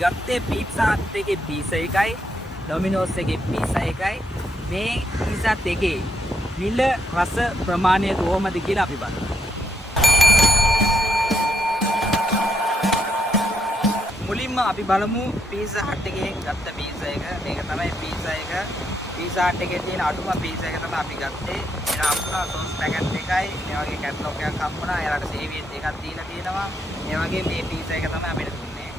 ගත්තේ පීට්සා හට් එකේ පීසා එකයි ඩොමිනෝස් එකේ පීසා එකයි මේ පීසා දෙකේ මිල රස ප්‍රමාණය කොහොමද කියලා අපි බලමු. මුලින්ම අපි බලමු පීසා හට් එකෙන් ගත්ත පීසා එක. මේක තමයි පීසා එක. පීසා හට් එකේ තියෙන අඩුම පීසා එක තමයි අපි ගත්තේ. එන අපුණා සෝස් පැකට් එකයි මේ වගේ කැටලොග් එකක් හම්බුණා. එයාලට සේවියත් එකක් දීලා තියෙනවා. මේ වගේ මේ පීසා එක තමයි අපිට දුන්නේ.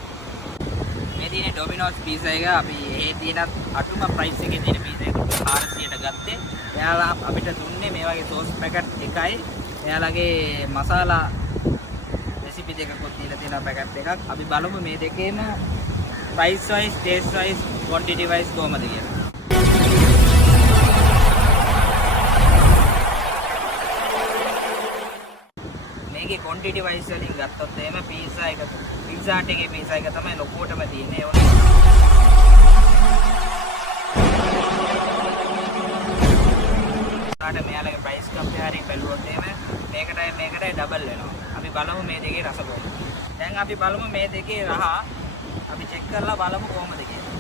මේ තියෙන ඩොමිනෝස් පීසා එක අපි ඒ තියෙන අඩුම ප්‍රයිස් එකේ තියෙන පීසා එක 400ට ගත්තේ. එයාලා අපිට දුන්නේ මේ වගේ සෝස් පැකට් එකයි. එයාලගේ මසාලා රෙසිපි දෙකකුත් දීලා තියෙන පැකට් එකක්. අපි බලමු මේ දෙකේම price wise, taste wise, quantity wise කොහමද කියලා. මේකේ quantity wise වලින් ගත්තොත් එහෙම පීසා එක පීසා හට් එකේ පීසා එක තමයි ලොකුවටම තියෙන්නේ. ඒ වුණේ මෙයාලගේ ප්‍රයිස් කම්පෙයාරින් බැලුවොත් එහෙම මේකටයි ඩබල් වෙනවා. අපි බලමු මේ දෙකේ රස කොහොමද. දැන් අපි බලමු මේ දෙකේ රහ අපි චෙක් කරලා බලමු කොහොමද කියලා.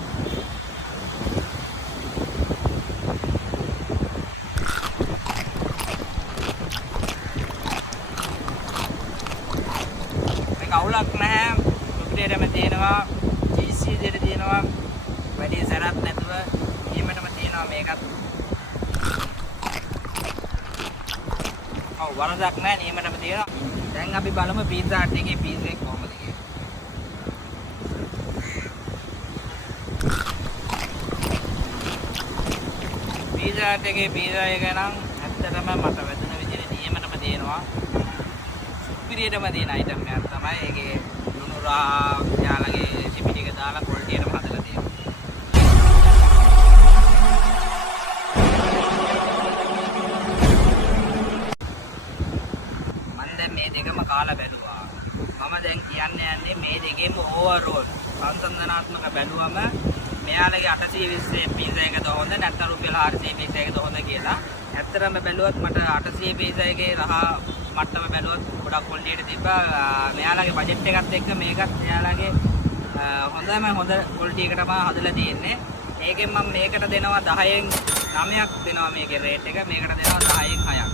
මේක අවුලක් නැහැ. සුපිරියටම තියෙනවා. චීසි විදිහට තියෙනවා. වැඩි සරත් නැතුව ඊමටම තියෙනවා මේකත්. වරදක් නැහැ නියමටම තියෙනවා. දැන් අපි බලමු පීසා හට් එකේ පීසා එක කොහොමද කියලා. පීසා හට් එකේ පීසා එක නම් ඇත්තටම මට වැදුන විදිහට නියමටම තියෙනවා. සුපිරියටම තියෙන අයිටම් එකක් තමයි. ඒකේ ලුණු රහ යාලගේ රෙසිපි ටික දාලා ක්වොලිටියටම හදලා තියෙනවා. මේ දෙකම කාලා බැලුවා. මම දැන් කියන්න යන්නේ මේ දෙකේම ඕවර්ෝල් සංසන්දනාත්මක බැලුවම මෙයාලගේ 820 පීසා එකද හොඳ නැත්නම් රුපියල් 400 පීසා එකද හොඳ කියලා. ඇත්තටම බැලුවොත් මට 800 පීසා එකේ රහ මට්ටම බැලුවොත් ගොඩක් ක්වොලිටියට තිබ්බා. මෙයාලගේ බජට් එකත් එක්ක මේකත් මෙයාලගේ හොඳ ක්වොලිටි එකටම හදලා තියෙන්නේ. ඒකෙන් මම මේකට දෙනවා 10න් 9ක් දෙනවා මේකේ රේට් එක. මේකට දෙනවා 10න් 6ක්.